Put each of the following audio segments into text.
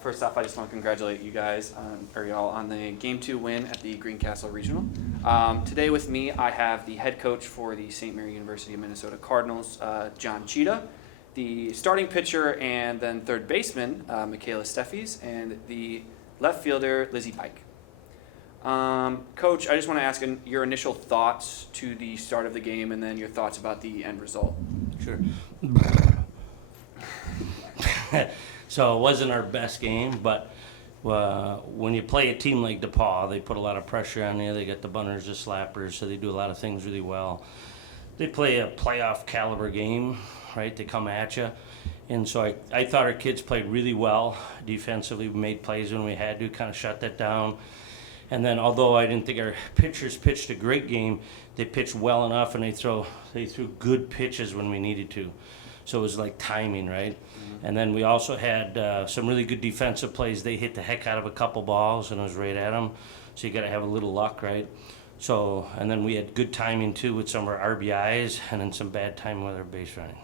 First off, I just want to congratulate you guys, y'all, on the Game 2 win at the Greencastle Regional. Today with me, I have the head coach for the St. Mary University of Minnesota Cardinals, John Tschida, the starting pitcher and then third baseman, Makayla Steffes, and the left fielder, Lizzie Pike. Coach, I just want to ask your initial thoughts to the start of the game and then your thoughts about the end result. Sure. So it wasn't our best game, but when you play a team like DePauw, they put a lot of pressure on you. They got the bunters, the slappers, so they do a lot of things really well. They play a playoff caliber game, right? They come at you. And so I thought our kids played really well defensively. We made plays when we had to, kind of shut that down. And then although I didn't think our pitchers pitched a great game, they pitched well enough and they threw good pitches when we needed to. So it was like timing, right? Mm-hmm. And then we also had some really good defensive plays. They hit the heck out of a couple balls and it was right at them. So you got to have a little luck, right? So, and then we had good timing too with some of our RBIs and then some bad timing with our base running.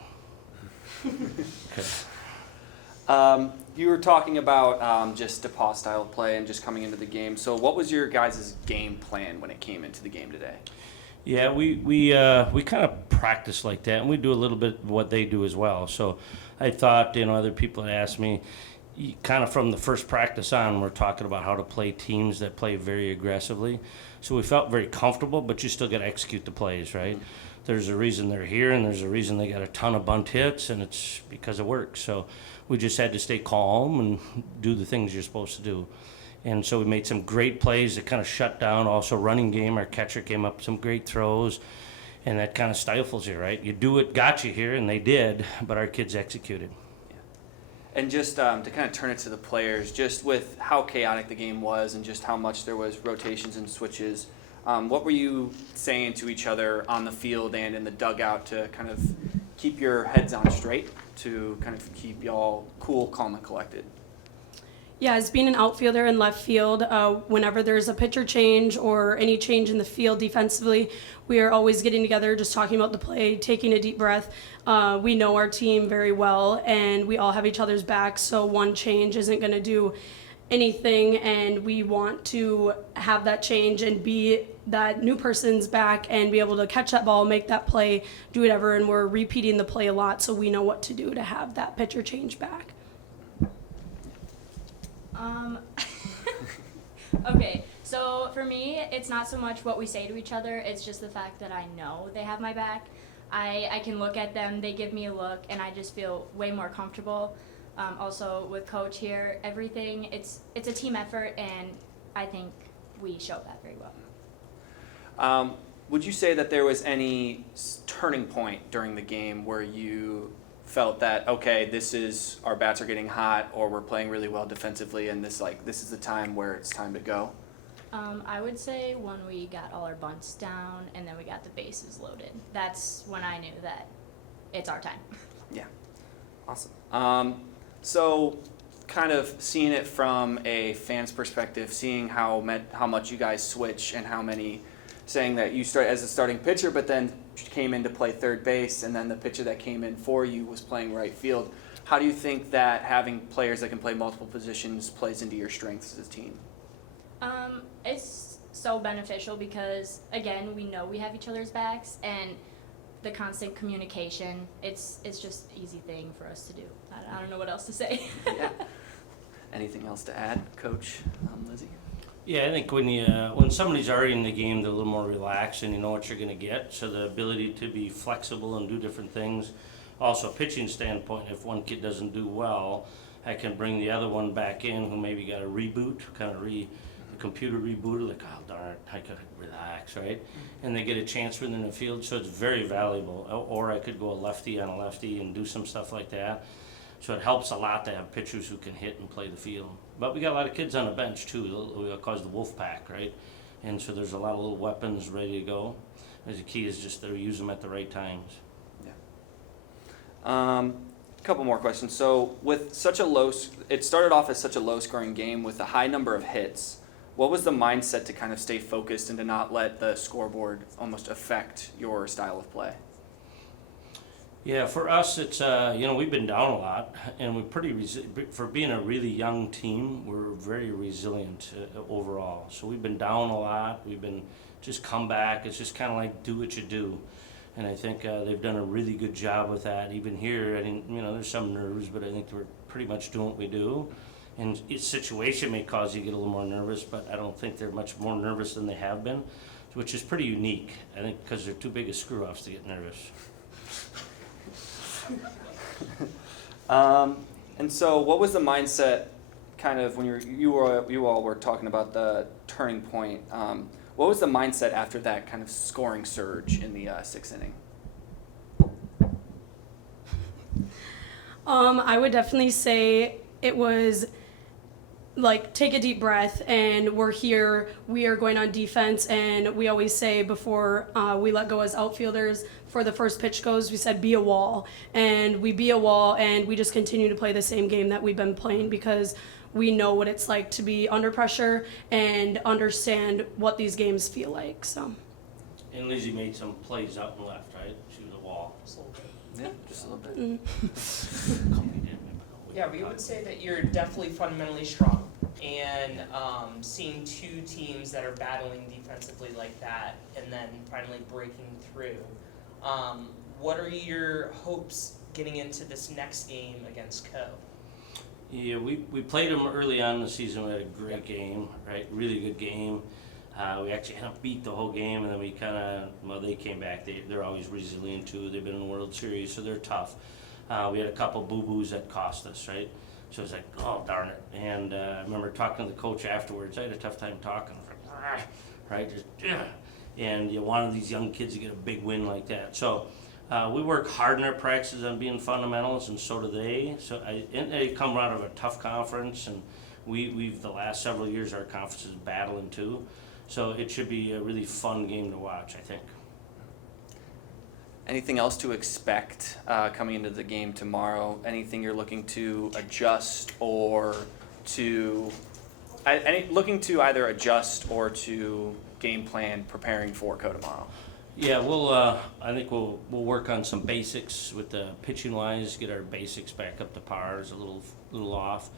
Okay. You were talking about just DePauw style of play and just coming into the game. So what was your guys' game plan when it came into the game today? Yeah, we kind of practice like that, and we do a little bit of what they do as well. So I thought, other people had asked me, kind of from the first practice on, we're talking about how to play teams that play very aggressively. So we felt very comfortable, but you still got to execute the plays, right? Mm-hmm. There's a reason they're here, and there's a reason they got a ton of bunt hits, and it's because of work. So we just had to stay calm and do the things you're supposed to do. And so we made some great plays that kind of shut down. Also, running game, our catcher came up with some great throws, and that kind of stifles you, right? You do it, got you here, and they did, but our kids executed. Yeah. And just to kind of turn it to the players, just with how chaotic the game was and just how much there was rotations and switches, what were you saying to each other on the field and in the dugout to kind of keep your heads on straight, to kind of keep y'all cool, calm, and collected? Yeah, as being an outfielder in left field, whenever there's a pitcher change or any change in the field defensively, we are always getting together, just talking about the play, taking a deep breath. We know our team very well, and we all have each other's backs, so one change isn't going to do anything, and we want to have that change and be that new person's back and be able to catch that ball, make that play, do whatever, and we're repeating the play a lot, so we know what to do to have that pitcher change back. Okay, so for me, it's not so much what we say to each other, it's just the fact that I know they have my back. I can look at them, they give me a look, and I just feel way more comfortable. Also with Coach here, everything, it's a team effort, and I think we show that very well. Would you say that there was any turning point during the game where you felt that, okay, our bats are getting hot, or we're playing really well defensively, and this is the time where it's time to go? I would say when we got all our bunts down and then we got the bases loaded. That's when I knew that it's our time. Yeah, awesome. So kind of seeing it from a fan's perspective, seeing how much you guys switch and how many, saying that you start as a starting pitcher but then came in to play third base, and then the pitcher that came in for you was playing right field. How do you think that having players that can play multiple positions plays into your strengths as a team? It's so beneficial because, again, we know we have each other's backs, and the constant communication, it's just an easy thing for us to do. I don't know what else to say. Yeah. Anything else to add, Coach, Lizzie? Yeah, I think when somebody's already in the game, they're a little more relaxed and you know what you're going to get. So the ability to be flexible and do different things. Also, pitching standpoint, if one kid doesn't do well, I can bring the other one back in who maybe got a reboot, kind of the computer rebooted, like, oh darn it, I could relax, right? And they get a chance within the field, so it's very valuable. Or I could go a lefty on a lefty and do some stuff like that. So it helps a lot to have pitchers who can hit and play the field. But we got a lot of kids on the bench too. We call it the wolf pack, right? And so there's a lot of little weapons ready to go. The key is just to use them at the right times. Yeah. A couple more questions. So with it started off as such a low-scoring game with a high number of hits. What was the mindset to kind of stay focused and to not let the scoreboard almost affect your style of play? Yeah, for us, it's we've been down a lot, and we're for being a really young team. We're very resilient overall. So we've been down a lot. We've been just come back. It's just kind of like do what you do, and I think they've done a really good job with that. Even here, I think there's some nerves, but I think we're pretty much doing what we do. And each situation may cause you to get a little more nervous, but I don't think they're much more nervous than they have been, which is pretty unique. I think because they're too big of screw-offs to get nervous. And so what was the mindset kind of when you all were talking about the turning point? What was the mindset after that kind of scoring surge in the sixth inning? I would definitely say it was like take a deep breath, and we're here, we are going on defense, and we always say before we let go as outfielders, before the first pitch goes, we said be a wall, and we be a wall, and we just continue to play the same game that we've been playing because we know what it's like to be under pressure and understand what these games feel like. So. And Lizzie made some plays out and left, right? She was a wall. Yeah, just a little bit. Yeah, we would say that you're definitely fundamentally strong, and seeing two teams that are battling defensively like that and then finally breaking through. What are your hopes getting into this next game against Co? Yeah, we played them early on in the season. We had a great game, right? Really good game. We actually had to beat the whole game, and then we they came back. They're always resilient too. They've been in the World Series, so they're tough. We had a couple boo-boos that cost us, right? So it's like, oh, darn it. And I remember talking to the coach afterwards. I had a tough time talking. I was like, right? Just, and you wanted these young kids to get a big win like that. So we work hard in our practices on being fundamentals, and so do they. So and they come out of a tough conference, and we've the last several years, our conference is battling too. So it should be a really fun game to watch, I think. Anything else to expect coming into the game tomorrow? Anything you're looking to adjust or looking to either adjust or to game plan preparing for Co tomorrow? Yeah, I think we'll work on some basics with the pitching wise, get our basics back up to par. Is a little off,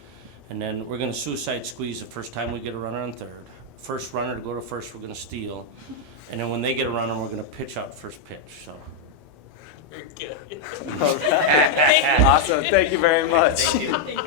and then we're going to suicide squeeze the first time we get a runner on third. First runner to go to first, we're going to steal, and then when they get a runner, we're going to pitch out first pitch. So. Very good. All right. Awesome. Thank you very much. Thank you.